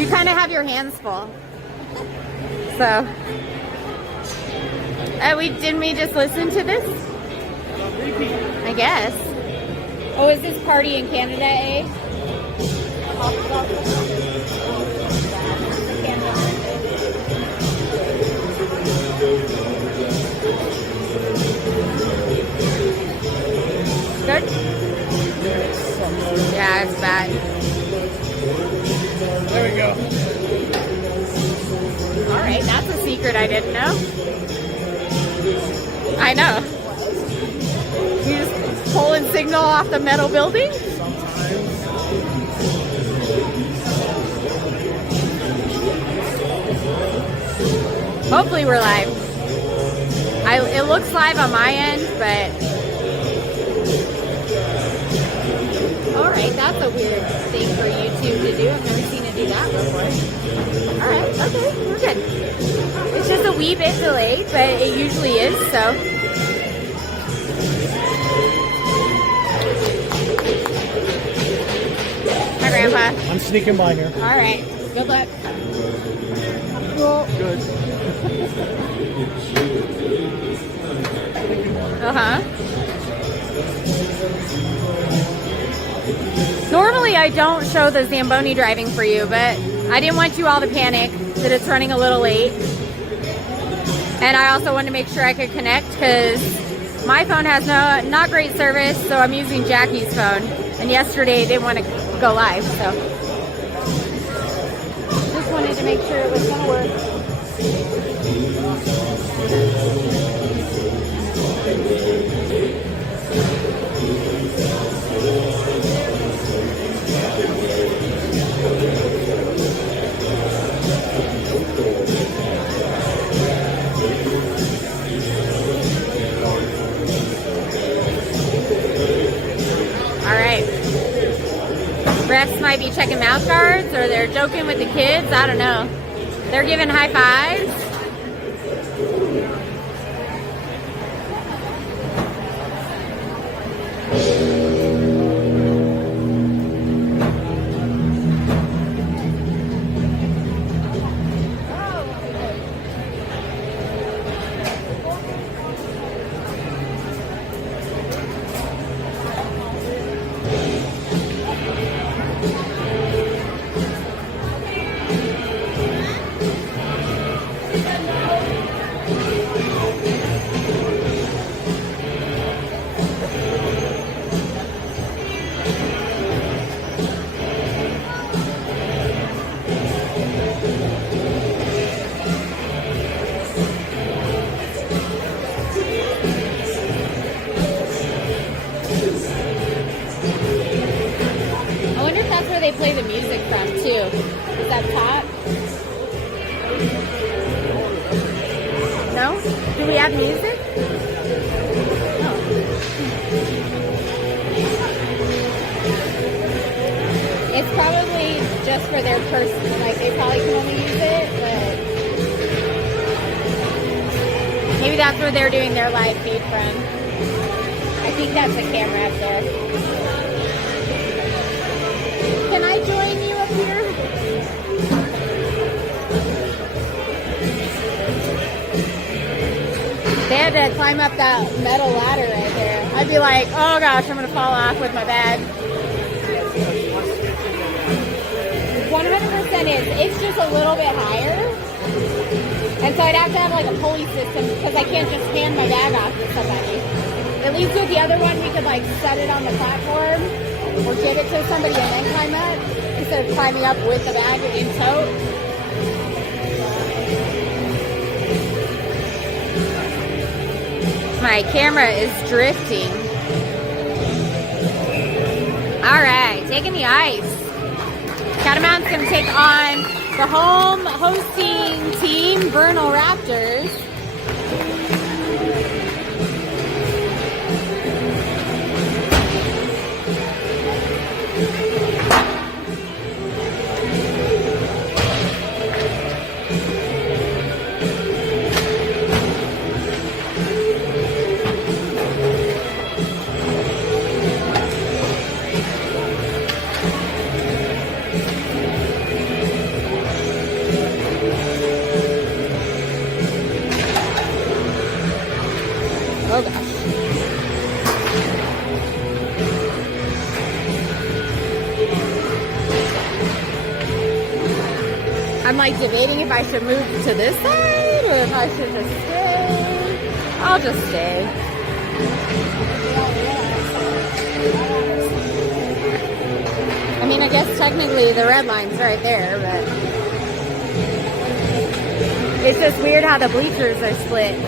You kind of have your hands full. So, didn't we just listen to this? I guess. Oh, is this Party in Canada, eh? Good? Yeah, it's bad. There we go. All right, that's a secret I didn't know. I know. You just pulling signal off the metal building? Hopefully we're live. It looks live on my end, but... Alright, that's a weird thing for YouTube to do. I've never seen it do that before. Alright, okay, we're good. It's just a wee bit delayed, but it usually is, so... Hi, Grandpa. I'm sneaking by here. Alright, good luck. Cool. Good. Uh-huh. Normally I don't show the Zamboni driving for you, but I didn't want you all to panic that it's running a little late. And I also wanted to make sure I could connect because my phone has not great service, so I'm using Jackie's phone. And yesterday it didn't want to go live, so just wanted to make sure it was going to work. Refs might be checking mouth guards, or they're joking with the kids. I don't know. They're giving high fives. They play the music from too. Is that top? No? Do we have music? No. It's probably just for their person. Like they probably can only use it, but maybe that's where they're doing their live feed from. I think that's the camera up there. Can I join you up here? They had to climb up that metal ladder right there. I'd be like, oh gosh, I'm going to fall off with my bag. 100% is. It's just a little bit higher. And so I'd have to have like a pulley system because I can't just hand my bag off to somebody. At least with the other one, we could like set it on the platform or give it to somebody and then climb up instead of climbing up with the bag in tow. My camera is drifting. All right, taking the ice. Catamounts going to take on the home hosting team, Vernal Raptors. I'm like debating if I should move to this side or if I should just stay. I'll just stay. I mean, I guess technically the red line's right there, but it's just weird how the bleachers are split.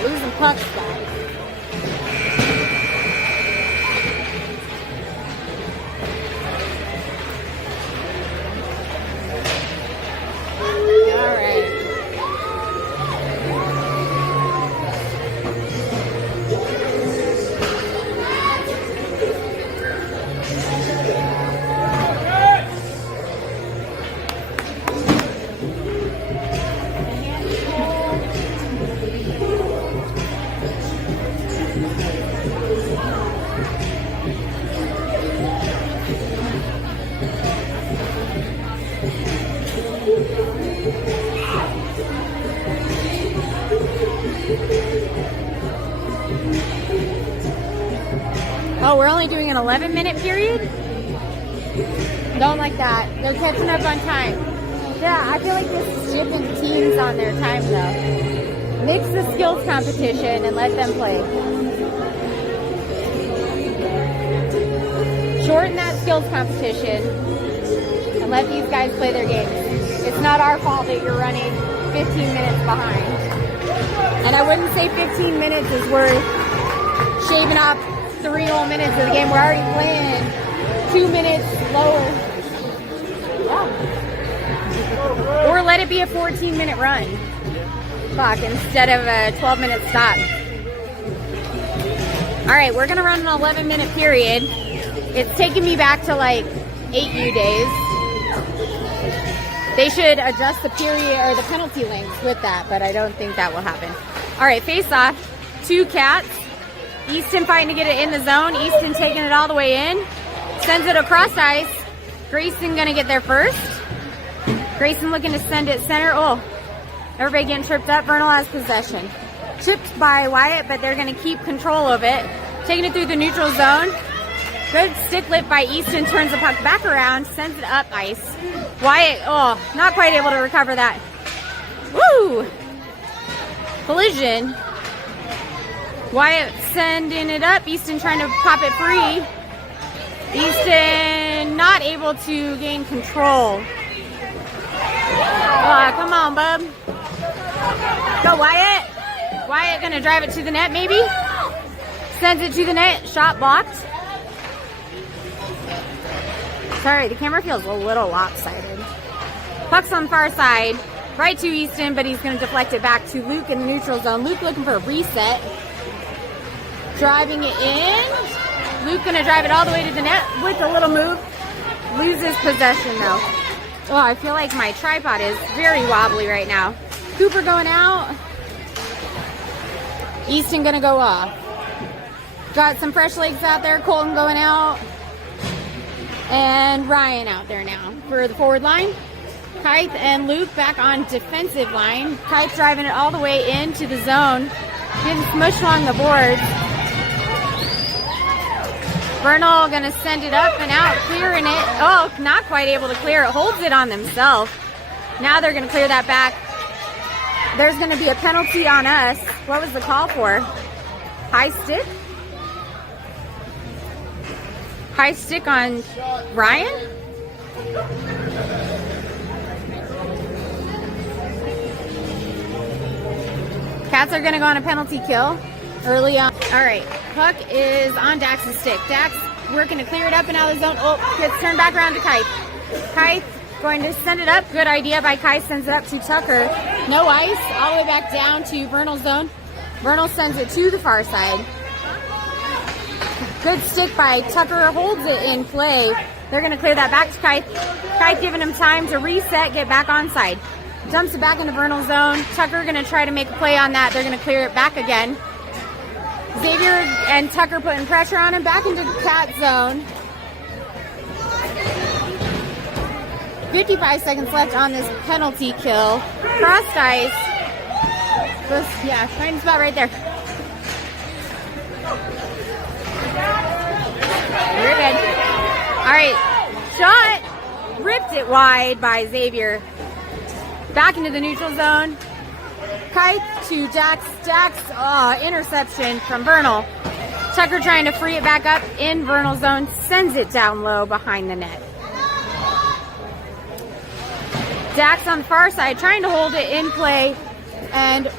Losing pucks, guys. All right. Oh, we're only doing an 11-minute period? Don't like that. They're catching up on time. Yeah, I feel like this is shipping teams on their time, though. Mix the skills competition and let them play. Shorten that skills competition and let these guys play their games. It's not our fault that you're running 15 minutes behind. And I wouldn't say 15 minutes is worth shaving off 3 whole minutes of the game. We're already playing 2 minutes lower. Yeah. Or let it be a 14-minute run. Fuck, instead of a 12-minute stop. Alright, we're gonna run an 11-minute period. It's taking me back to like 8U days. They should adjust the period or the penalty lengths with that, but I don't think that will happen. Alright, face off. 2 cats. Easton fighting to get it in the zone. Easton taking it all the way in. Sends it across ice. Grayson gonna get there first. Grayson looking to send it center. Oh, everybody getting tripped up. Vernal has possession. Chipped by Wyatt, but they're gonna keep control of it. Taking it through the neutral zone. Good stick lift by Easton. Turns the puck back around. Sends it up ice. Wyatt, oh, not quite able to recover that. Woo! Collision. Wyatt sending it up. Easton trying to pop it free. Easton not able to gain control. Come on, bub. Go, Wyatt. Wyatt gonna drive it to the net, maybe? Sends it to the net. Shot blocked. Sorry, the camera feels a little lopsided. Puck's on the far side. Right to Easton, but he's gonna deflect it back to Luke in the neutral zone. Luke looking for a reset. Driving it in. Luke gonna drive it all the way to the net with a little move. Loses possession though. Oh, I feel like my tripod is very wobbly right now. Cooper going out. Easton gonna go off. Got some fresh legs out there. Colton going out. And Ryan out there now for the forward line. Kite and Luke back on defensive line. Kite's driving it all the way into the zone. Getting smushed along the boards. Vernal gonna send it up and out, clearing it. Oh, not quite able to clear it. Holds it on themselves. Now they're gonna clear that back. There's gonna be a penalty on us. What was the call for? High stick? High stick on Ryan? Cats are gonna go on a penalty kill early on. All right, puck is on Dax's stick. Dax working to clear it up and out of the zone. Oh, gets turned back around to Kite. Kite going to send it up. Good idea by Kite, sends it up to Tucker. No ice, all the way back down to Vernal's zone. Vernal sends it to the far side. Good stick by Tucker, holds it in play. They're gonna clear that back to Kite. Kite giving him time to reset, get back on side. Dumps it back into Vernal's zone. Tucker gonna try to make a play on that. They're gonna clear it back again. Xavier and Tucker putting pressure on him, back into Cat zone. 55 seconds left on this penalty kill. Crossed ice. Yeah, fine spot right there. Very good. All right, shot. Ripped it wide by Xavier. Back into the neutral zone. Kite to Dax. Dax, interception from Vernal. Tucker trying to free it back up in Vernal's zone. Sends it down low behind the net. Dax on the far side trying to hold it in play. And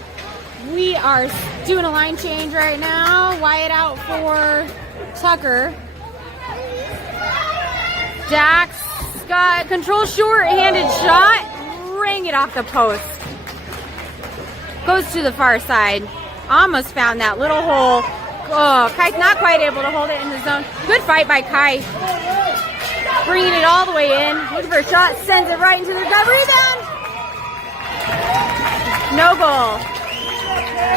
we are doing a line change right now. Wyatt out for Tucker. Dax got control, short-handed shot. Ring it off the post. Goes to the far side. Almost found that little hole. Oh, Kite's not quite able to hold it in the zone. Good fight by Kite. Bringing it all the way in. Looking for a shot. Sends it right into the gut. Rebound. No goal.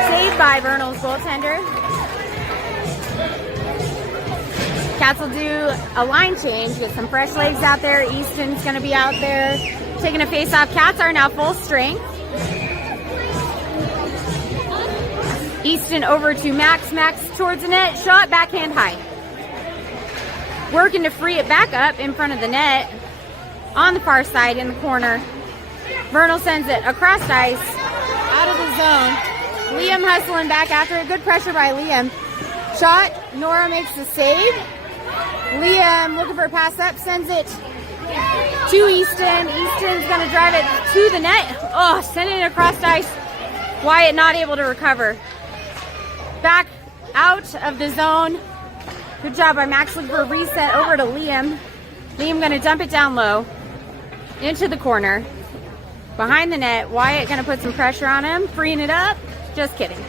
Saved by Vernal's goaltender. Cats will do a line change. Get some fresh legs out there. Easton's going to be out there taking a face-off. Cats are now full strength. Easton over to Max. Max towards the net. Shot backhand high. Working to free it back up in front of the net. On the far side in the corner. Vernal sends it across ice. Out of the zone. Liam hustling back after it. Good pressure by Liam. Shot. Nora makes the save. Liam looking for a pass up. Sends it to Easton. Easton's going to drive it to the net. Oh, sending it across ice. Wyatt not able to recover. Back out of the zone. Good job by Max, looking for a reset over to Liam. Liam going to dump it down low. Into the corner. Behind the net. Wyatt going to put some pressure on him. Freeing it up. Just kidding.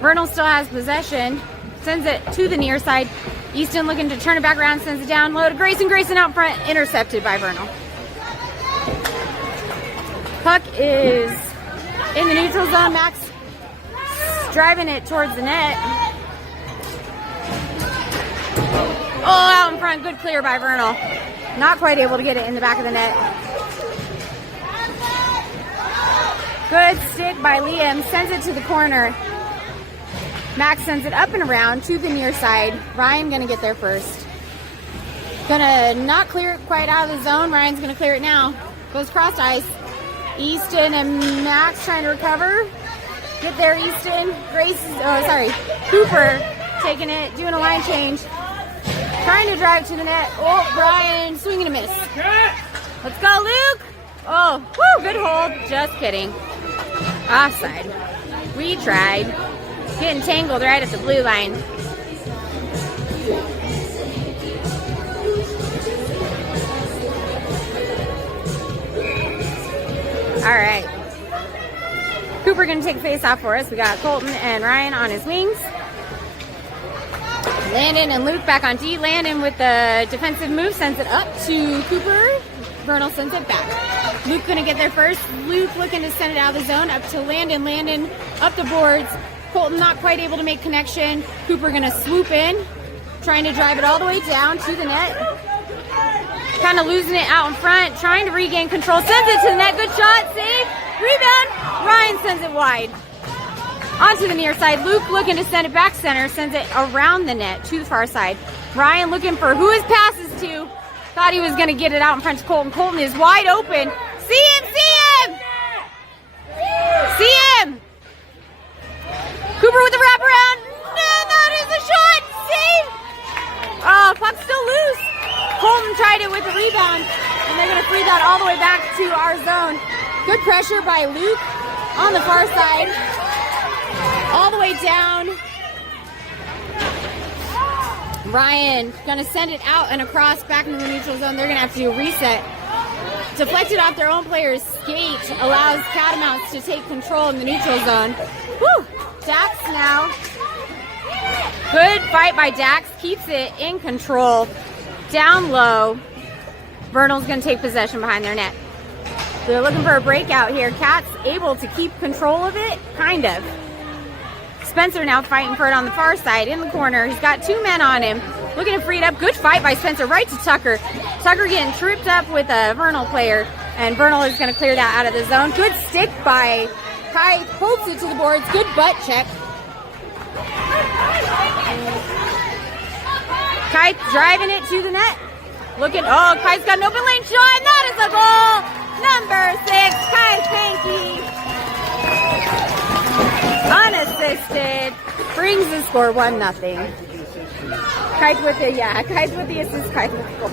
Vernal still has possession. Sends it to the near side. Easton looking to turn it back around. Sends it down low to Grayson. Grayson out front. Intercepted by Vernal. Puck is in the neutral zone. Max driving it towards the net. Oh, out in front. Good clear by Vernal. Not quite able to get it in the back of the net. Good stick by Liam. Sends it to the corner. Max sends it up and around to the near side. Ryan gonna get there first. Gonna not clear it quite out of the zone. Ryan's gonna clear it now. Goes cross ice. Easton and Max trying to recover. Get there, Easton. Cooper taking it, doing a line change. Trying to drive to the net. Oh, Ryan swinging a miss. Let's go, Luke. Oh, woo, good hold. Just kidding. Offside. We tried. Getting tangled right at the blue line. All right. Cooper going to take face off for us. We got Colton and Ryan on his wings. Landon and Luke back on D. Landon with the defensive move sends it up to Cooper. Vernal sends it back. Luke going to get there first. Luke looking to send it out of the zone up to Landon. Landon up the boards. Colton not quite able to make connection. Cooper going to swoop in. Trying to drive it all the way down to the net. Kind of losing it out in front. Trying to regain control. Sends it to the net. Good shot. Save. Rebound. Ryan sends it wide. Onto the near side. Luke looking to send it back center. Sends it around the net to the far side. Ryan looking for who his passes to. Thought he was going to get it out in front of Colton. Colton is wide open. See him! See him! See him! Cooper with the wraparound. No, that is a shot. Save! Oh, puck's still loose. Colton tried it with the rebound. And they're going to free that all the way back to our zone. Good pressure by Luke on the far side. the way down. Ryan gonna send it out and across back into the neutral zone. They're gonna have to do a reset. Deflected off their own player's skate allows Catamounts to take control in the neutral zone. Woo! Dax now. Good fight by Dax. Keeps it in control. Down low. Vernal's gonna take possession behind their net. They're looking for a breakout here. Cat's able to keep control of it, kind of. Spencer now fighting for it on the far side in the corner. He's got 2 men on him. Looking to free it up. Good fight by Spencer right to Tucker. Tucker getting tripped up with a Vernal player, and Vernal is going to clear that out of the zone. Good stick by Kai. Holds it to the boards. Good butt check. Kai driving it to the net. Looking, oh, Kai's got an open lane shot, and that is a goal. Number 6, Kai Spanky. Unassisted. Brings the score 1-0. Kai's with the assist. Kai's with the goal.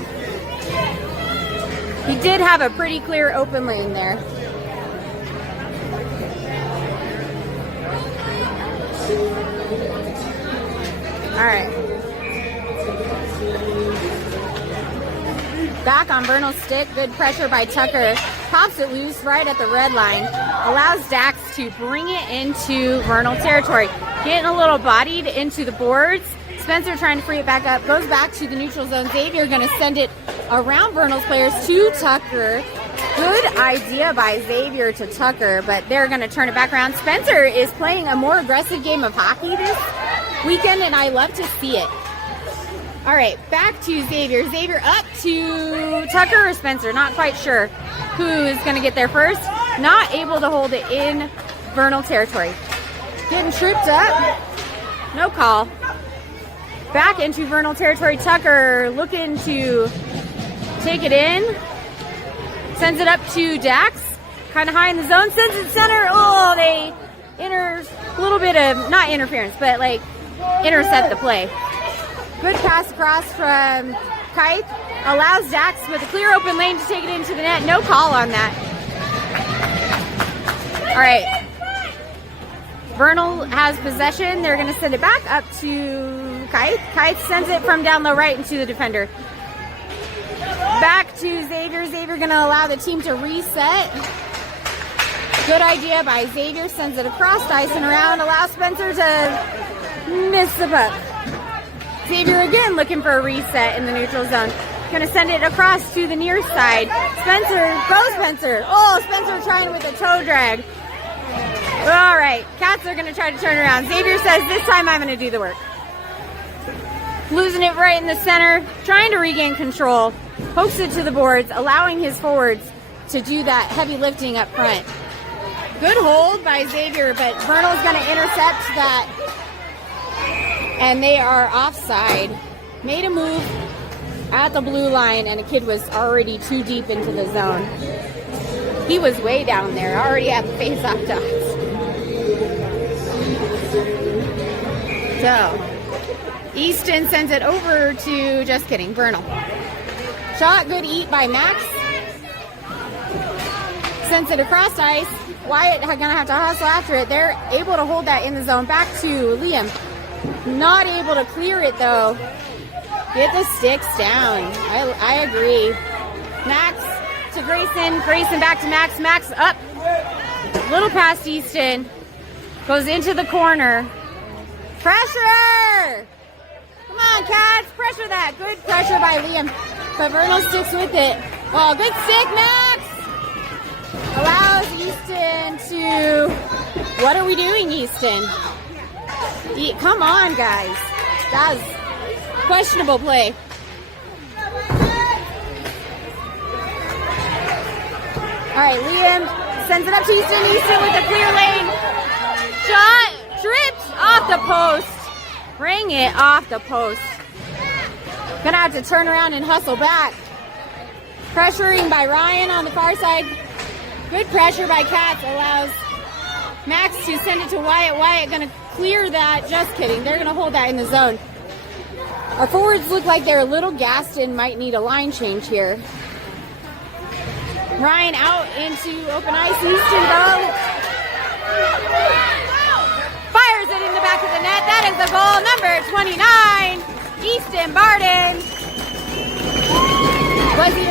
He did have a pretty clear open lane there. All right. Back on Vernal's stick. Good pressure by Tucker. Pops it loose right at the red line. Allows Dax to bring it into Vernal territory. Getting a little bodied into the boards. Spencer trying to free it back up. Goes back to the neutral zone. Xavier going to send it around Vernal's players to Tucker. Good idea by Xavier to Tucker, but they're going to turn it back around. Spencer is playing a more aggressive game of hockey this weekend, and I love to see it. All right, back to Xavier. Xavier up to Tucker or Spencer. Not quite sure who is going to get there first. Not able to hold it in Vernal territory. Getting tripped up. No call. Back into Vernal territory. Tucker looking to take it in. Sends it up to Dax. Kind of high in the zone. Sends it center. Oh, they a little bit of, not interference, but like intercept the play. Good pass across from Kite. Allows Dax with a clear open lane to take it into the net. No call on that. All right. Vernal has possession. They're going to send it back up to Kite. Kite sends it from down low right into the defender. Back to Xavier. Xavier going to allow the team to reset. Good idea by Xavier. Sends it across the ice and around. Allows Spencer to miss the puck. Xavier again looking for a reset in the neutral zone. Going to send it across to the near side. Spencer. Go Spencer. Oh, Spencer trying with a toe drag. All right. Cats are going to try to turn around. Xavier says, this time I'm going to do the work. Losing it right in the center. Trying to regain control. Pokes it to the boards, allowing his forwards to do that heavy lifting up front. Good hold by Xavier, but Vernal's going to intercept that. And they are offside. Made a move at the blue line, and a kid was already too deep into the zone. He was way down there, already at the face-off dots. So, Easton sends it over to, just kidding, Vernal. Shot, good eat by Max. Sends it across ice. Wyatt gonna have to hustle after it. They're able to hold that in the zone. Back to Liam. Not able to clear it though. Get the sticks down. I agree. Max to Grayson. Grayson back to Max. Max up. Little past Easton. Goes into the corner. Pressure! Come on, Cats. Pressure that. Good pressure by Liam. But Vernal sticks with it. Oh, good stick, Max! Allows Easton to... What are we doing, Easton? Come on, guys. That was questionable play. All right, Liam sends it up to Easton. Easton with a clear lane. Shot. Tripped off the post. Bring it off the post. Gonna have to turn around and hustle back. Pressuring by Ryan on the far side. Good pressure by Katz allows Max to send it to Wyatt. Wyatt gonna clear that. Just kidding. They're gonna hold that in the zone. Our forwards look like they're a little gassed and might need a line change here. Ryan out into open ice. Easton though fires it in the number 29, Easton Barden. Was he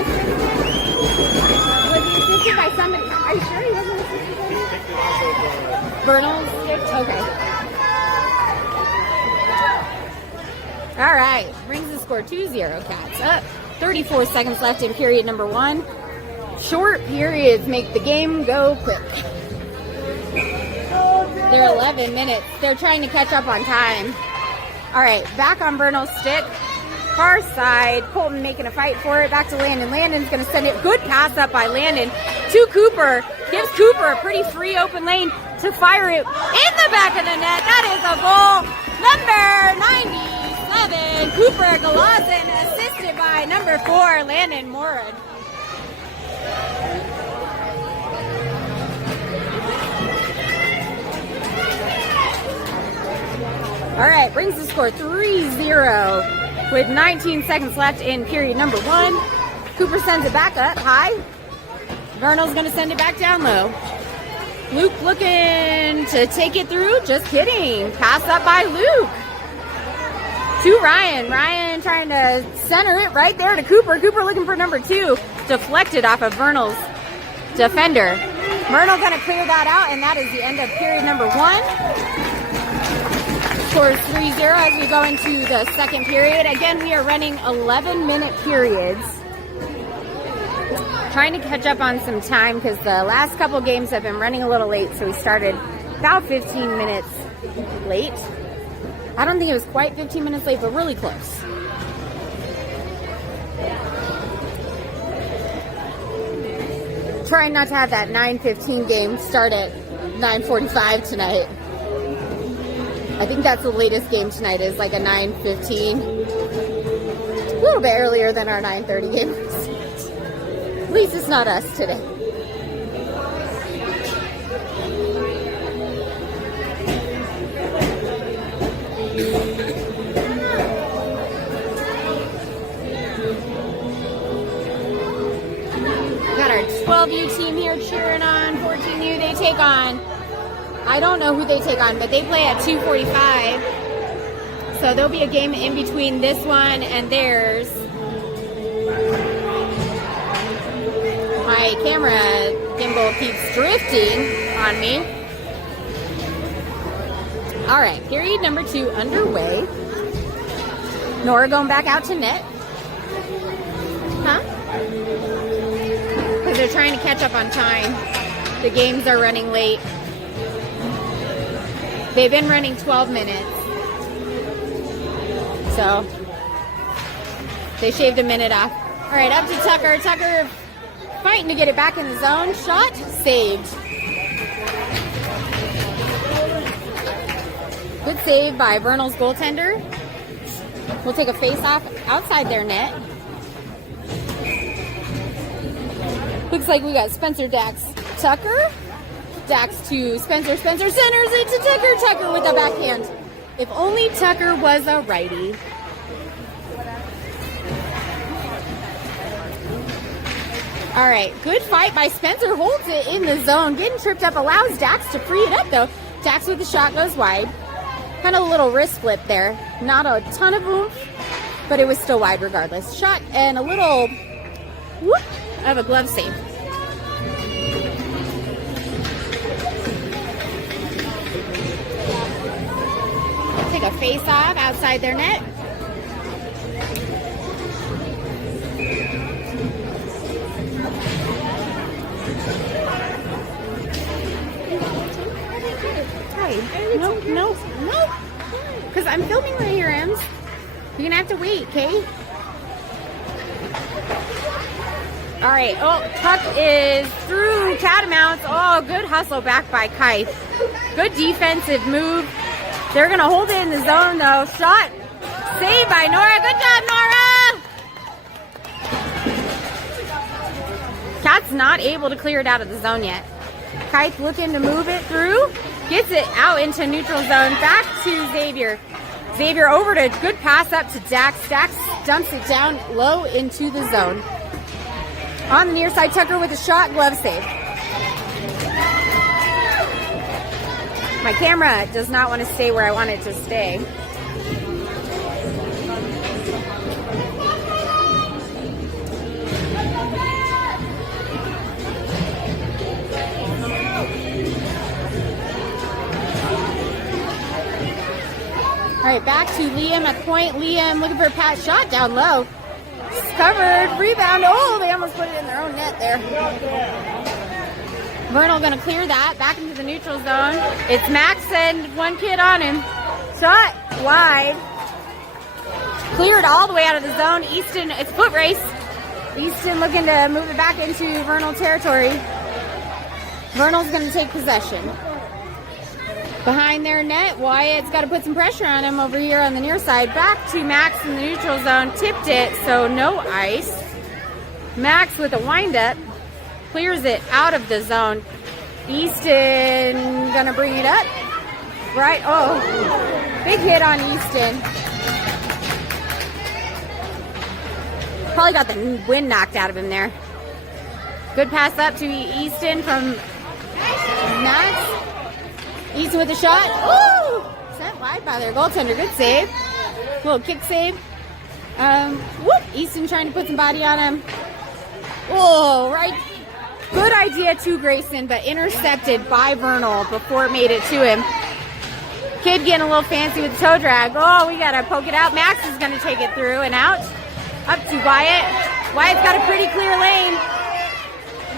assisted by somebody? Are you sure he wasn't assisted by me? Vernal? Okay. All right. Brings the score 2-0, Cats. Up. 34 seconds left in period number 1. Short periods make the game go quick. They're 11 minutes. They're trying to catch up on time. All right, back on Vernal's stick. Far side. Colton making a fight for it. Back to Landon. Landon's going to send it. Good pass up by Landon to Cooper. Gives Cooper a pretty free open lane to fire it in the back of the net. That is a goal. Number 97, Cooper Galazin, assisted by number 4, Landon Morad. All right, brings the score 3-0 with 19 seconds left in period number 1. Cooper sends it back up high. Vernal's going to send it back down low. Luke looking to take it through. Just kidding. Pass up by Luke. To Ryan. Ryan trying to center it right there to Cooper. Cooper looking for number 2. Deflected off of Vernal's defender. Vernal going to clear that out, and that is the end of period number 1. Scores 3-0 as we go into the second period. Again, we are running 11-minute periods. Trying to catch up on some time because the last couple games have been running a little late, so we started about 15 minutes late. I don't think it was quite 15 minutes late, but really close. Trying not to have that 9:15 game start at 9:45 tonight. I think that's the latest game tonight is like a 9:15. A little bit earlier than our 9:30 game. At least it's not us today. Got our 12U team here cheering on. 14U they take on. I don't know who they take on, but they play at 2:45. So there'll be a game in between this one and theirs. My camera gimbal keeps drifting on me. All right, period number 2 underway. Nora going back out to net. Huh? Because they're trying to catch up on time. The games are running late. They've been running 12 minutes. So they shaved a minute off. All right, up to Tucker. Tucker fighting to get it back in the zone. Shot saved. Good save by Vernal's goaltender. We'll take a face-off outside their net. Looks like we got Spencer Dax Tucker. Dax to Spencer. Spencer centers it to Tucker. Tucker with the backhand. If only Tucker was a righty. All right, good fight by Spencer. Holds it in the zone. Getting tripped up. Allows Dax to free it up, though. Dax with the shot goes wide. Kind of a little wrist flip there. Not a ton of oomph, but it was still wide regardless. Shot and a little whoop of a glove save. Take a face-off outside their net. No. Because I'm filming right here, Ems. You're going to have to wait, okay? All right. Oh, puck is through Catamounts. Oh, good hustle back by Kite. Good defensive move. They're going to hold it in the zone, though. Shot saved by Nora. Good job, Nora! Cat's not able to clear it out of the zone yet. Kite looking to move it through. Gets it out into neutral zone. Back to Xavier. Xavier over to good pass up to Dax. Dax dumps it down low into the zone. On the near side, Tucker with a shot. Glove save. My camera does not want to stay where I want it to stay. All right, back to Liam at the point. Liam looking for a pass shot down low. It's covered, rebound. Oh, they almost put it in their own net there. Vernal gonna clear that, back into the neutral zone. It's Max and one kid on him. Shot wide. Cleared all the way out of the zone. Easton, it's foot race. Easton looking to move it back into Vernal territory. Vernal's gonna take possession. Behind their net, Wyatt's got to put some pressure on him over here on the near side. Back to Max in the neutral zone. Tipped it, so no ice. Max with a windup. Clears it out of the zone. Easton gonna bring it up. Right, oh, big hit on Easton. Probably got the wind knocked out of him there. Good pass up to Easton from Max. Easton with a shot. Woo! Sent wide by their goaltender. Good save. Little kick save. Whoop! Easton trying to put some body on him. Oh, right. Good idea to Grayson, but intercepted by Vernal before it made it to him. Kid getting a little fancy with the toe drag. Oh, we got to poke it out. Max is going to take it through and out. Up to Wyatt. Wyatt's got a pretty clear lane.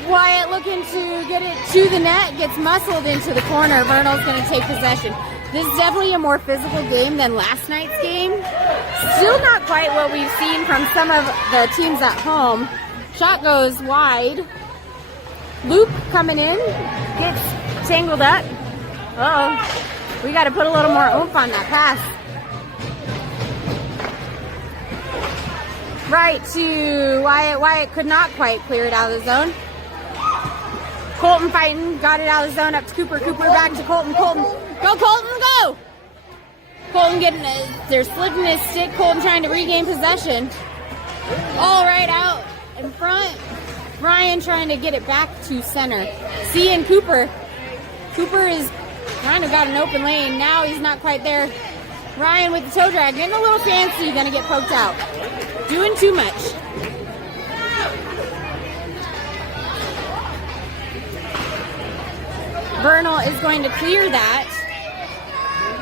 Wyatt looking to get it to the net, gets muscled into the corner. Vernal's going to take possession. This is definitely a more physical game than last night's game. Still not quite what we've seen from some of the teams at home. Shot goes wide. Luke coming in, gets tangled up. Uh-oh. We got to put a little more oomph on that pass. Right to Wyatt. Wyatt could not quite clear it out of the zone. Colton fighting, got it out of the zone, up to Cooper. Cooper back to Colton. Colton, go Colton, go! Colton getting they're slipping his stick. Colton trying to regain possession. All right, out in front. Ryan trying to get it back to center. Seeing Cooper. Cooper is kind of got an open lane. Now he's not quite there. Ryan with the toe drag, getting a little fancy, gonna get poked out. Doing too much. Vernal is going to clear that.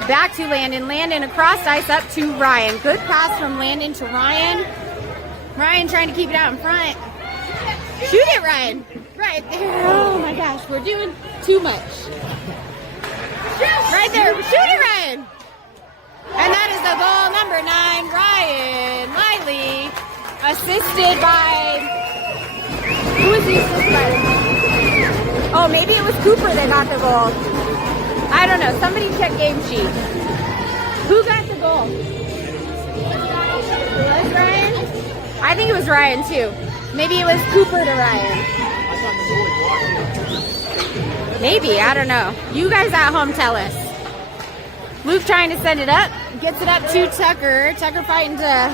Back to Landon. Landon across ice up to Ryan. Good pass from Landon to Ryan. Ryan trying to keep it out in front. Shoot it, Ryan. Right there. Oh my gosh, we're doing too much. Right there. Shoot it, Ryan. And that is the goal, number 9, Ryan Miley. Assisted by... Who was he assisted by? Oh, maybe it was Cooper that got the goal. I don't know. Somebody check game sheet. Who got the goal? It was Ryan? I think it was Ryan, too. Maybe it was Cooper to Ryan. Maybe. I don't know. You guys at home tell us. Luke trying to send it up. Gets it up to Tucker. Tucker fighting to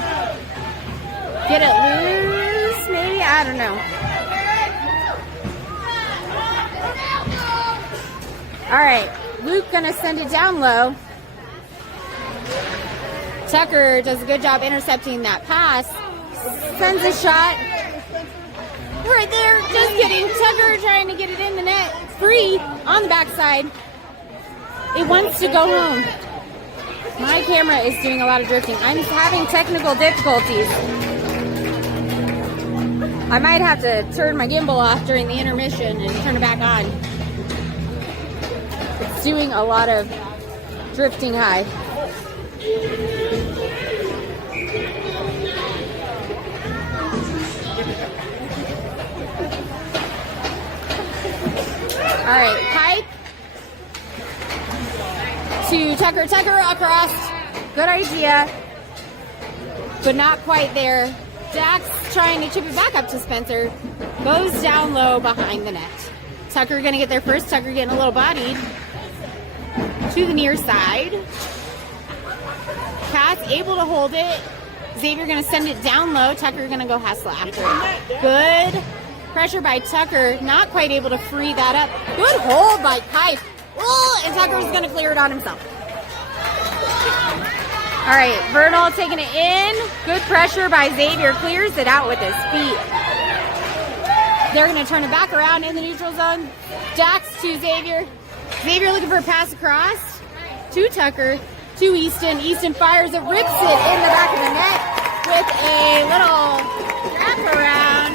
get it loose, maybe? I don't know. All right, Luke gonna send it down low. Tucker does a good job intercepting that pass. Sends a shot. Right there, just kidding. Tucker trying to get it in the net. Free on the backside. It wants to go home. My camera is doing a lot of drifting. I'm having technical difficulties. I might have to turn my gimbal off during the intermission and turn it back on. It's doing a lot of drifting high. All right, pipe to Tucker. Tucker across. Good idea, but not quite there. Dax trying to chip it back up to Spencer. Goes down low behind the net. Tucker gonna get there first. Tucker getting a little bodied to the near side. Cass able to hold it. Xavier gonna send it down low. Tucker gonna go hustle after it. Good pressure by Tucker. Not quite able to free that up. Good hold by Pipe. Oh, and Tucker's gonna clear it on himself. All right, Vernal taking it in. Good pressure by Xavier. Clears it out with his feet. They're going to turn it back around in the neutral zone. Dax to Xavier. Xavier looking for a pass across to Tucker, to Easton. Easton fires it, rips it in the back of the net with a little wraparound.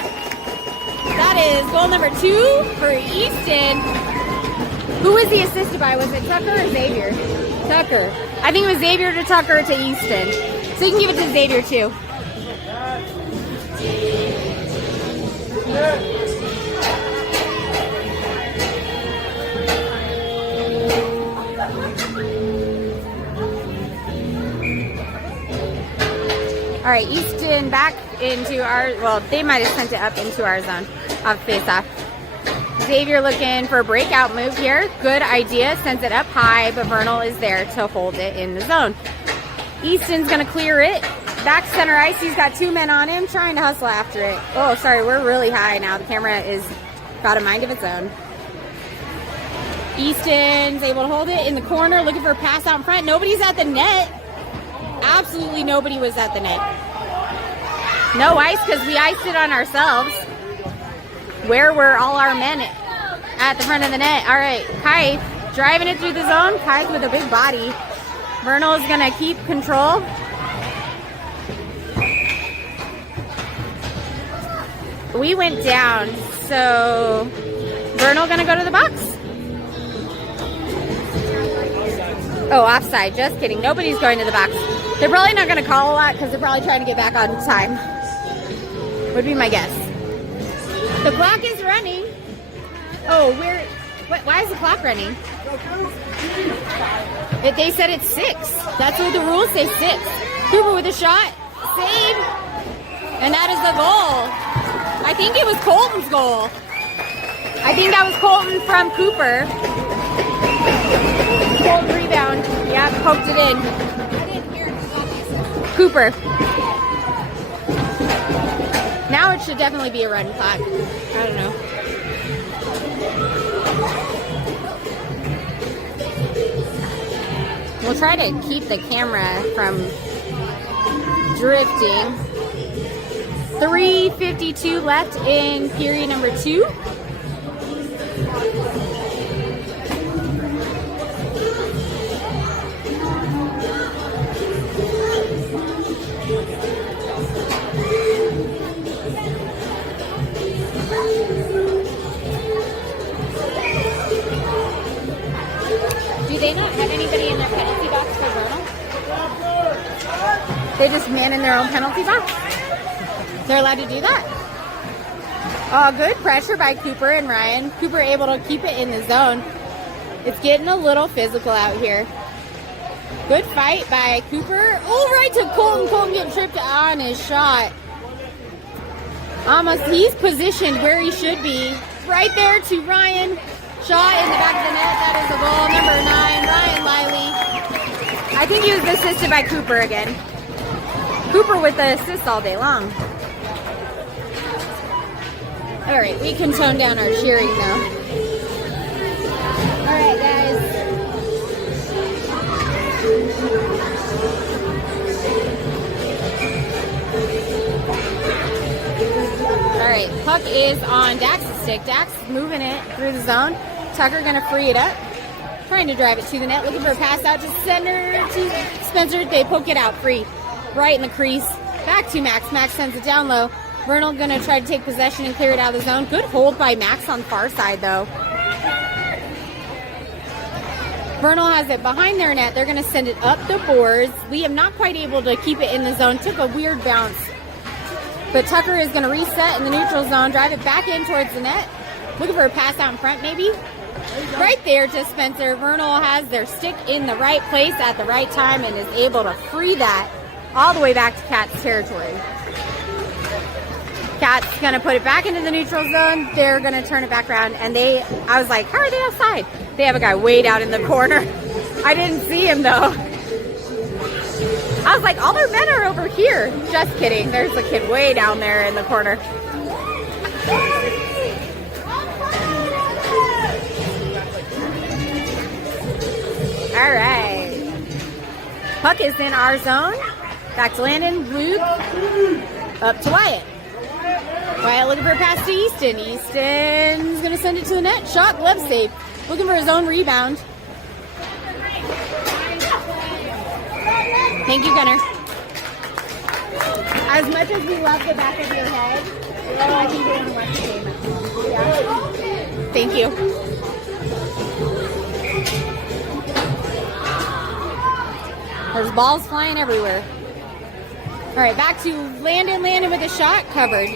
That is goal number 2 for Easton. Who was he assisted by? Was it Tucker or Xavier? Tucker. I think it was Xavier to Tucker to Easton. So you can give it to Xavier too. All right, Easton back into our, well, they might have sent it up into our zone of face-off. Xavier looking for a breakout move here. Good idea, sends it up high, but Vernal is there to hold it in the zone. Easton's gonna clear it. Back center ice, he's got 2 men on him, trying to hustle after it. Oh, sorry, we're really high now. The camera is got a mind of its own. Easton's able to hold it in the corner, looking for a pass out in front. Nobody's at the net. Absolutely nobody was at the net. No ice because we iced it on ourselves. Where were all our men at the front of the net? All right, Kai driving it through the zone. Kai's with a big body. Vernal is gonna keep control. We went down, so Vernal gonna go to the box. Oh, offside, just kidding. Nobody's going to the box. They're probably not gonna call a lot because they're probably trying to get back on time. Would be my guess. The clock is running. Oh, why is the clock running? They said it's 6. That's what the rules say, 6. Cooper with a shot. Save. And that is the goal. I think it was Colton's goal. I think that was Colton from Cooper. Colton rebound. Yeah, poked it in. I didn't hear it. Cooper. Now it should definitely be a run clock. I don't know. We'll try to keep the camera from drifting. 3:52 left in period number 2. Do they not have anybody in their penalty box for Vernal? They just man in their own penalty box? They're allowed to do that? Oh, good pressure by Cooper and Ryan. Cooper able to keep it in the zone. It's getting a little physical out here. Good fight by Cooper. Oh, right to Colton. Colton getting tripped on his shot. Almost, he's positioned where he should be. Right there to Ryan. Shot in the back of the net. That is a goal. Number 9, Ryan Lively. I think he was assisted by Cooper again. Cooper with the assist all day long. All right, we can tone down our cheering now. All right, guys. All right, puck is on Dax's stick. Dax moving it through the zone. Tucker gonna free it up. Trying to drive it to the net. Looking for a pass out to center to Spencer. They poke it out free. Right in the crease. Back to Max. Max sends it down low. Vernal gonna try to take possession and clear it out of the zone. Good hold by Max on the far side though. Vernal has it behind their net. They're gonna send it up the boards. Liam not quite able to keep it in the zone. Took a weird bounce. But Tucker is gonna reset in the neutral zone. Drive it back in towards the net. Looking for a pass out in front maybe. Right there to Spencer. Vernal has their stick in the right place at the right time and is able to free that all the way back to Cat's territory. Cat's gonna put it back into the neutral zone. They're gonna turn it back around and I was like, how are they outside? They have a guy way down in the corner. I didn't see him though. I was like, all their men are over here. Just kidding. There's a kid way down there in the corner. All right. Puck is in our zone. Back to Landon. Luke. Up to Wyatt. Wyatt looking for a pass to Easton. Easton's going to send it to the net. Shot, glove save. Looking for his own rebound. Thank you, Gunner. As much as we love the back of your head, I think we're going to watch the game at home. Yeah. Thank you. There's balls flying everywhere. All right, back to Landon. Landon with a shot, covered.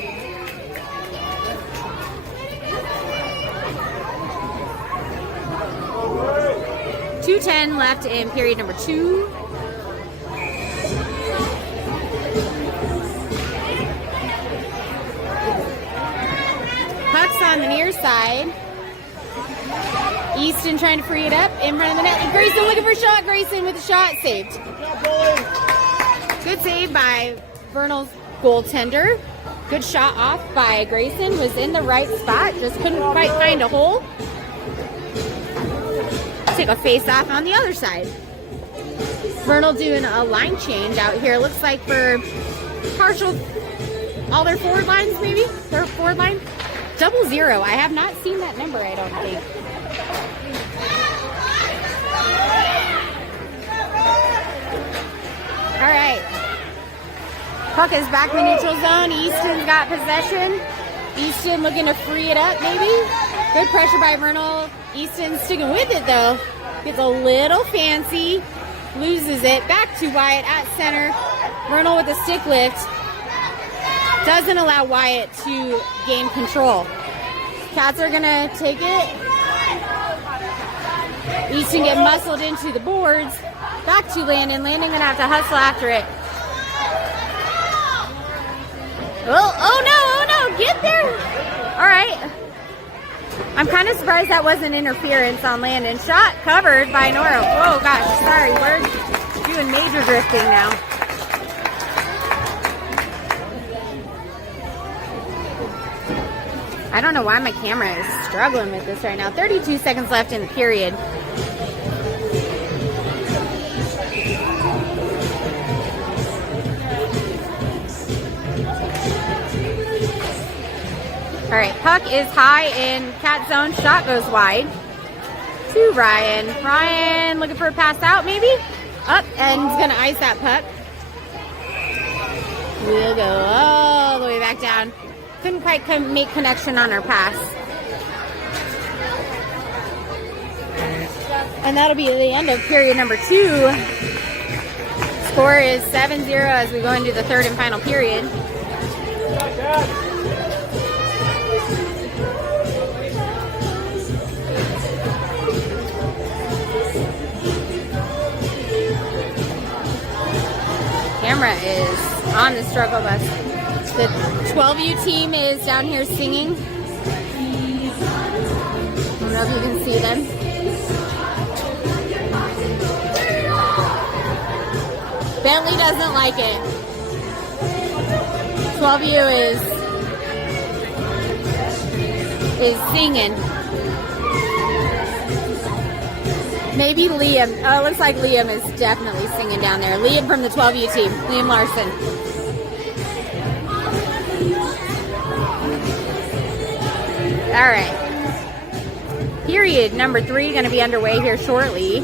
.210 left in period number 2. Puck's on the near side. Easton trying to free it up in front of the net. Grayson looking for a shot. Grayson with a shot, saved. Good save by Vernal's goaltender. Good shot off by Grayson. Was in the right spot. Just couldn't quite find a hole. Take a face off on the other side. Vernal doing a line change out here. Looks like for partial, all their forward lines maybe? Their forward line? 00. I have not seen that number, I don't think. All right. Puck is back in the neutral zone. Easton's got possession. Easton looking to free it up, maybe. Good pressure by Vernal. Easton sticking with it, though. Gets a little fancy. Loses it. Back to Wyatt at center. Vernal with a stick lift. Doesn't allow Wyatt to gain control. Cats are going to take it. Easton get muscled into the boards. Back to Landon. Landon going to have to hustle after it. Oh no, get there. All right. I'm kind of surprised that wasn't interference on Landon. Shot covered by Nora. Whoa, gosh, sorry. We're doing major drifting now. I don't know why my camera is struggling with this right now. 32 seconds left in the period. All right, puck is high in cat zone. Shot goes wide to Ryan. Ryan looking for a pass out, maybe? Up, and he's going to ice that puck. We'll go all the way back down. Couldn't quite make connection on our pass. And that'll be the end of period number 2. Score is 7-0 as we go into the third and final period. Camera is on the struggle bus. The 12U team is down here singing. I don't know if you can see them. Bentley doesn't like it. 12U is singing. Maybe Liam. Oh, it looks like Liam is definitely singing down there. Liam from the 12U team. Liam Larson. All right. Period number 3 going to be underway here shortly.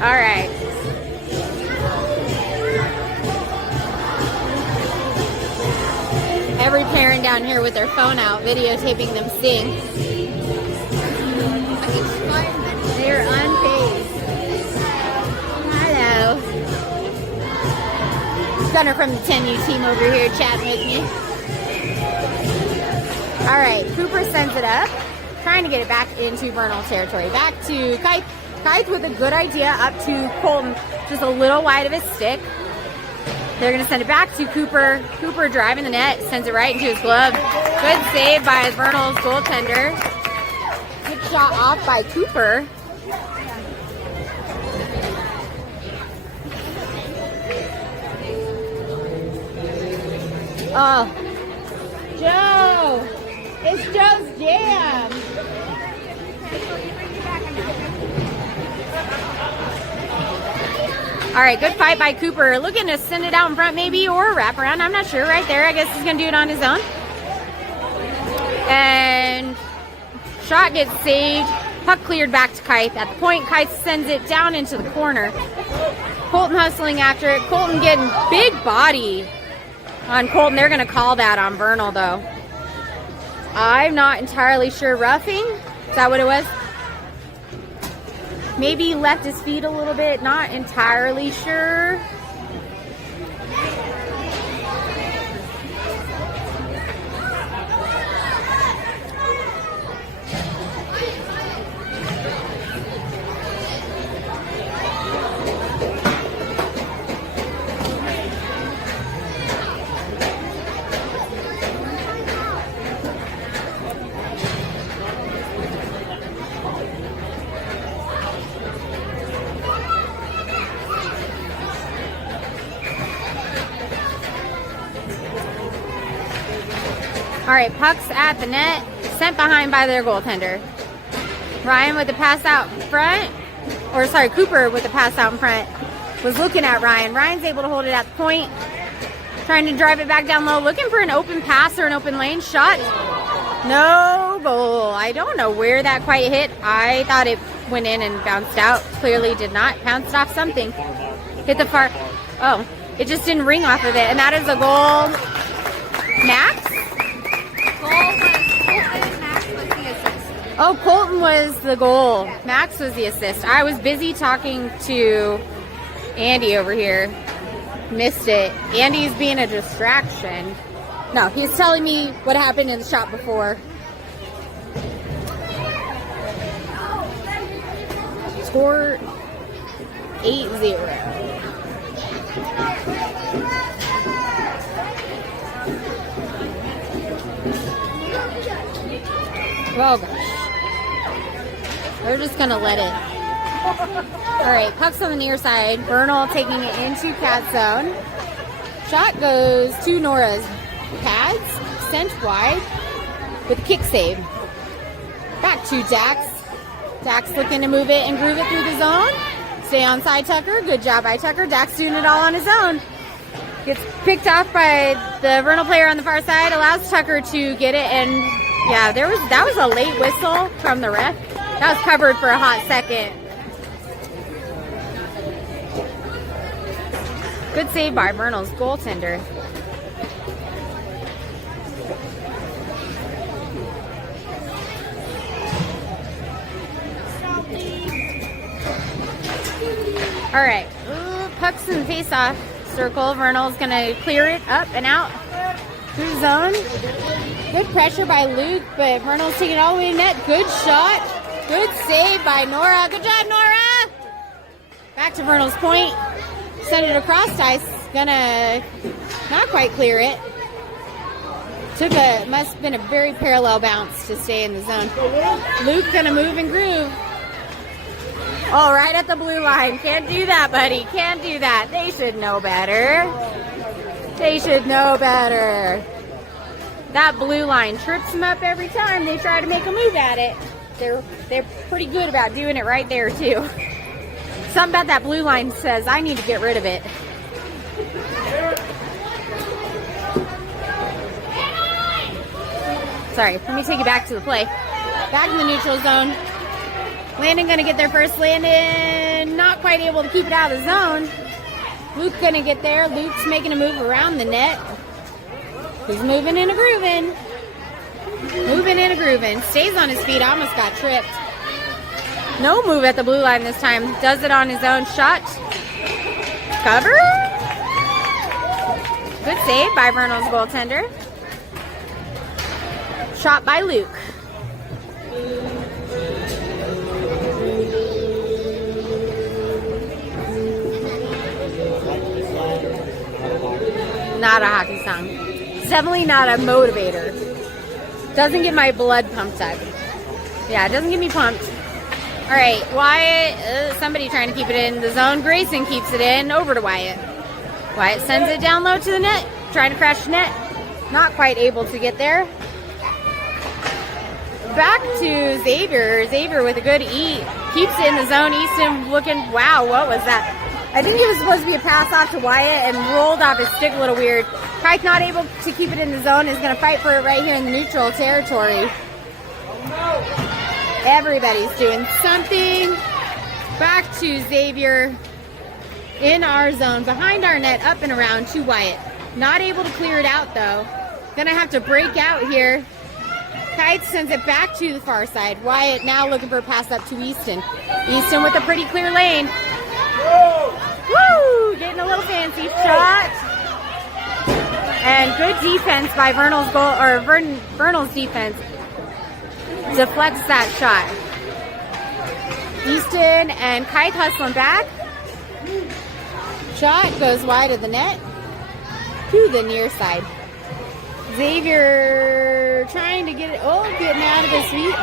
All right. Every parent down here with their phone out, videotaping them sing. They're unfazed. Hello. Gunner from the 10U team over here chatting with me. All right, Cooper sends it up, trying to get it back into Vernal territory. Back to Kite. Kite with a good idea up to Colton, just a little wide of his stick. They're going to send it back to Cooper. Cooper driving the net, sends it right into his glove. Good save by Vernal's goaltender. Good shot off by Cooper. Oh, Joe! It's Joe's jam! Alright, good fight by Cooper. Looking to send it out in front maybe, or wrap around. I'm not sure. Right there, I guess he's going to do it on his own. And shot gets saved. Puck cleared back to Kite. At the point, Kite sends it down into the corner. Colton hustling after it. Colton getting big body on Colton. They're going to call that on Vernal, though. I'm not entirely sure. Roughing? Is that what it was? Maybe left his feet a little bit. Not entirely sure. All right, puck's at the net, sent behind by their goaltender. Ryan with the pass out in front, or sorry, Cooper with the pass out in front was looking at Ryan. Ryan's able to hold it at the point, trying to drive it back down low, looking for an open pass or an open lane shot. No goal. I don't know where that quite hit. I thought it went in and bounced out. Clearly did not. Bounced off something. Hit the far. Oh, it just didn't ring off of it, and that is a goal. Max? Oh, Colton was the goal. Max was the assist. I was busy talking to Andy over here. Missed it. Andy's being a distraction. No, he's telling me what happened in the shot before. Score 8-0. Oh gosh. We're just going to let it. Alright, puck's on the near side. Vernal taking it into Cat zone. Shot goes to Nora's pads. Sent wide with a kick save. Back to Dax. Dax looking to move it and groove it through the zone. Stay on side Tucker. Good job by Tucker. Dax doing it all on his own. Gets picked off by the Vernal player on the far side. Allows Tucker to get it, and yeah, that was a late whistle from the ref. That was covered for a hot second. Good save by Vernal's goaltender. All right, puck's in the face-off circle. Vernal's gonna clear it up and out through the zone. Good pressure by Luke, but Vernal's taking it all the way to net. Good shot. Good save by Nora. Good job, Nora! Back to Vernal's point. Send it across. Dice gonna not quite clear it. Must have been a very parallel bounce to stay in the zone. Luke gonna move and groove. Oh, right at the blue line. Can't do that, buddy. Can't do that. They should know better. They should know better. That blue line trips them up every time they try to make a move at it. They're pretty good about doing it right there, too. Something about that blue line says, I need to get rid of it. Sorry, let me take you back to the play. Back in the neutral zone. Landon going to get there first. Landon not quite able to keep it out of the zone. Luke going to get there. Luke's making a move around the net. He's moving and a grooving. Moving and a grooving. Stays on his feet. Almost got tripped. No move at the blue line this time. Does it on his own shot. Cover. Good save by Vernal's goaltender. Shot by Luke. Not a hockey song. It's definitely not a motivator. Doesn't get my blood pumped up. Yeah, it doesn't get me pumped. All right, Wyatt, somebody trying to keep it in the zone. Grayson keeps it in, over to Wyatt. Wyatt sends it down low to the net, trying to crash the net. Not quite able to get there. Back to Xavier. Xavier with a good eat. Keeps it in the zone. Easton looking, wow, what was that? I think it was supposed to be a pass off to Wyatt and rolled off his stick a little weird. Kike not able to keep it in the zone. Is going to fight for it right here in the neutral territory. Everybody's doing something. Back to Xavier in our zone. Behind our net, up and around to Wyatt. Not able to clear it out though. Gonna have to break out here. Kite sends it back to the far side. Wyatt now looking for a pass up to Easton. Easton with a pretty clear lane. Woo! Getting a little fancy shot. And good defense by Vernal's goal, or Vernal's defense. Deflects that shot. Easton and Kite hustling back. Shot goes wide of the net to the near side. Xavier trying to get it, getting out of his feet.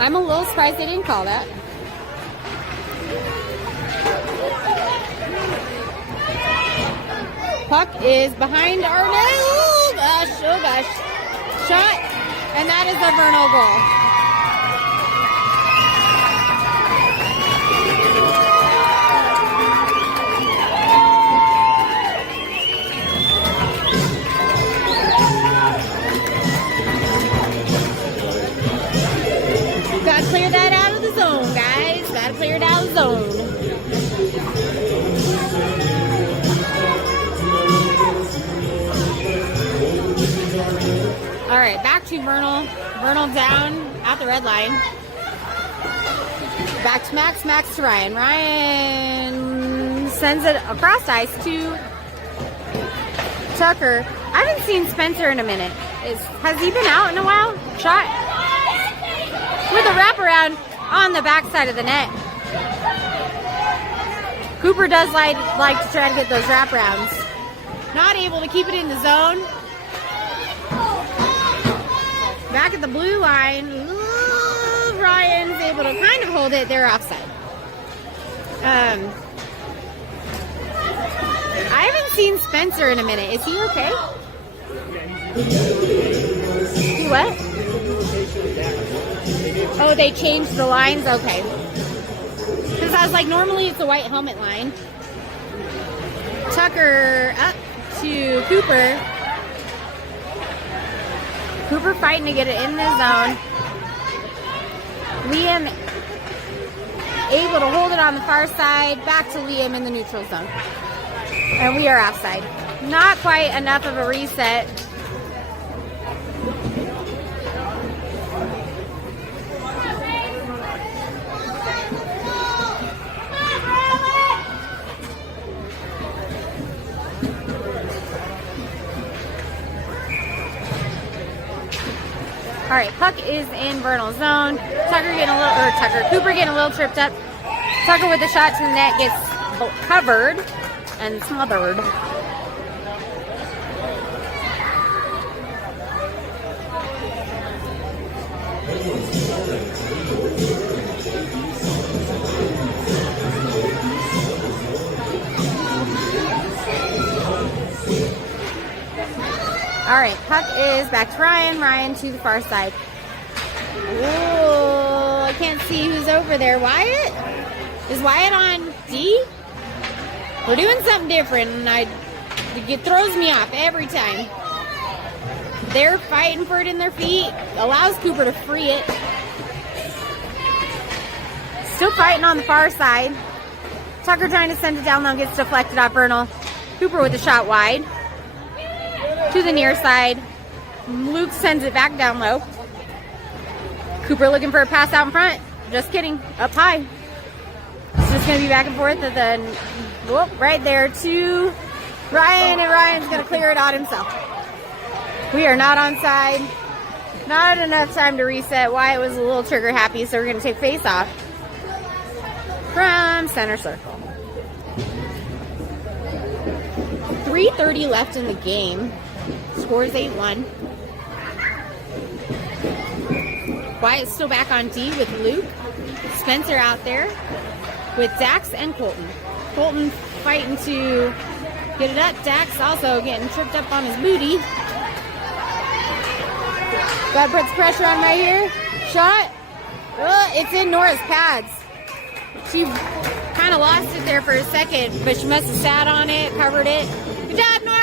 I'm a little surprised they didn't call that. Puck is behind our net. Oh gosh. Shot, and that is a Vernal goal. Gotta clear that out of the zone, guys. Gotta clear it out of the zone. All right, back to Vernal. Vernal down at the red line. Back to Max. Max to Ryan. Ryan sends it across ice to Tucker. I haven't seen Spencer in a minute. Has he been out in a while? Shot with a wraparound on the backside of the net. Cooper does like to try to get those wraparounds. Not able to keep it in the zone. Back at the blue line. Ooh, Ryan's able to kind of hold it. They're offside. I haven't seen Spencer in a minute. Is he okay? He what? Oh, they changed the lines? Okay. Because I was like, normally it's a white helmet line. Tucker up to Cooper. Cooper fighting to get it in the zone. Liam able to hold it on the far side. Back to Liam in the neutral zone. And we are offside. Not quite enough of a reset. All right, puck is in Vernal zone. Cooper getting a little tripped up. Tucker with the shot to the net gets covered and smothered. All right, puck is back to Ryan. Ryan to the far side. Ooh, I can't see who's over there. Wyatt? Is Wyatt on D? We're doing something different, and it throws me off every time. They're fighting for it in their feet. Allows Cooper to free it. Still fighting on the far side. Tucker trying to send it down low, gets deflected off Vernal. Cooper with a shot wide. To the near side. Luke sends it back down low. Cooper looking for a pass out in front. Just kidding. Up high. It's just going to be back and forth. And then, right there to Ryan. And Ryan's going to clear it out himself. We are not onside. Not enough time to reset. Wyatt was a little trigger happy, so we're going to take face off from center circle. 3:30 left in the game. Scores 8-1. Wyatt's still back on D with Luke. Spencer out there with Dax and Colton. Colton fighting to Get it up. Dax also getting tripped up on his booty. That puts pressure on right here. Shot. It's in Nora's pads. She kind of lost it there for a second, but she must have sat on it, covered it. Good job, Nora!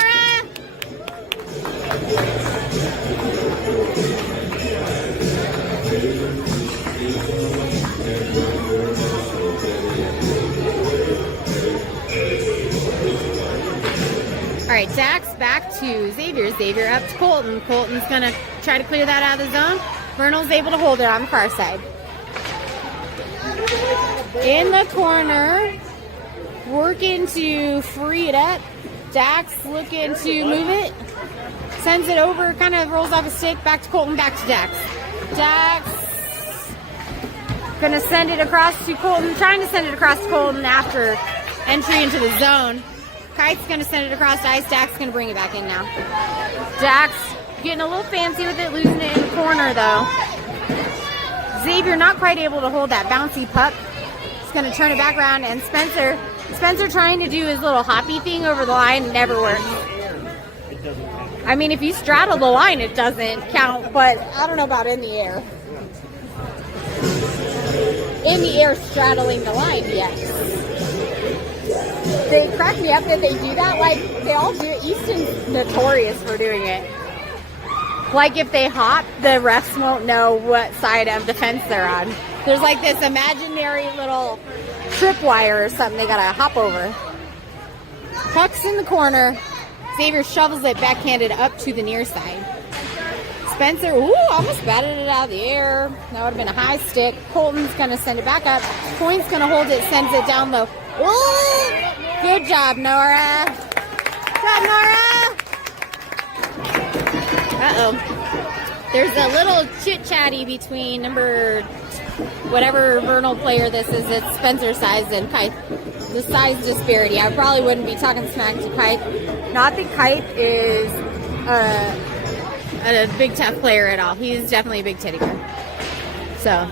All right, Dax back to Xavier. Xavier up to Colton. Colton's gonna try to clear that out of the zone. Vernal's able to hold it on the far side. In the corner, working to free it up. Dax looking to move it. Sends it over, kind of rolls off a stick. Back to Colton, back to Dax. Dax gonna send it across to Colton. Trying to send it across to Colton after entry into the zone. Kite's gonna send it across to ice. Dax gonna bring it back in now. Dax getting a little fancy with it, losing it in the corner though. Xavier not quite able to hold that bouncy puck. He's gonna turn it back around, and Spencer trying to do his little hoppy thing over the line, never works. I mean, if you straddle the line, it doesn't count, but I don't know about in the air. In the air straddling the line, yes. They crack me up that they do that. Like, they all do it. Easton's notorious for doing it. Like, if they hop, the refs won't know what side of the fence they're on. There's like this imaginary little tripwire or something they gotta hop over. Puck's in the corner. Xavier shovels it backhanded up to the near side. Spencer, almost batted it out of the air. That would have been a high stick. Colton's gonna send it back up. Point's gonna hold it, sends it down low. Ooh! Good job, Nora. Good job, Nora. Uh-oh. There's a little chit-chatty between whatever Vernal player this is. It's Spencer's size and Kite. The size disparity. I probably wouldn't be talking smack to Kite. Not that Kite is a big tough player at all. He's definitely a big teddy bear. So.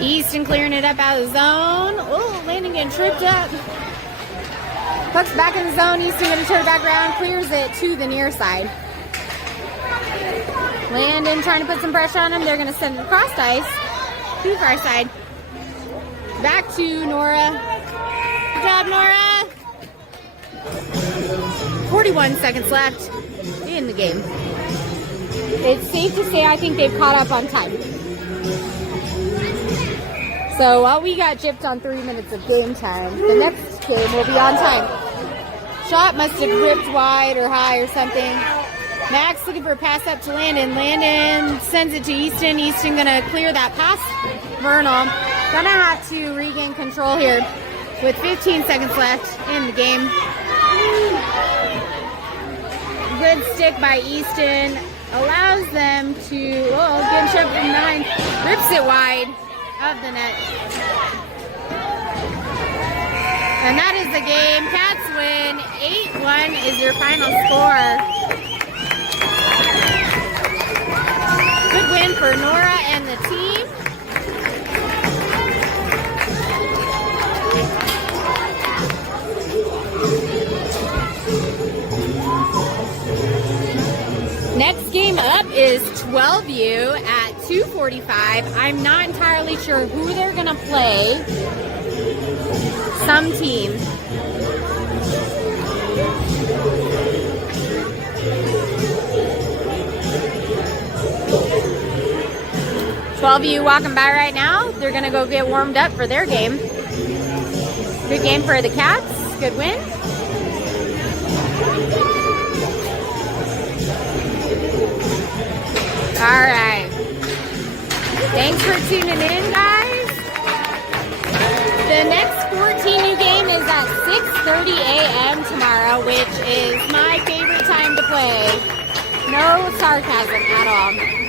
Easton clearing it up out of the zone. Oh, Landon getting tripped up. Puck's back in the zone. Easton going to turn it back around. Clears it to the near side. Landon trying to put some pressure on him. They're going to send it across ice to the far side. Back to Nora. Good job, Nora. 41 seconds left in the game. It's safe to say I think they've caught up on time. So while we got gypped on 3 minutes of game time, the next game will be on time. Shot must have ripped wide or high or something. Max looking for a pass up to Landon. Landon sends it to Easton. Easton gonna clear that pass. Vernal gonna have to regain control here with 15 seconds left in the game. Good stick by Easton. Allows them to, get shoved from behind. Rips it wide of the net. And that is the game. Cats win. 8-1 is your final score. Good win for Nora and the team. Next game up is 12U at 2:45. I'm not entirely sure who they're going to play. Some team. U walking by right now. They're going to go get warmed up for their game. Good game for the Cats. Good win. All right. Thanks for tuning in, guys. The next 14U game is at 6:30 a.m. tomorrow, which is my favorite time to play. No sarcasm at all.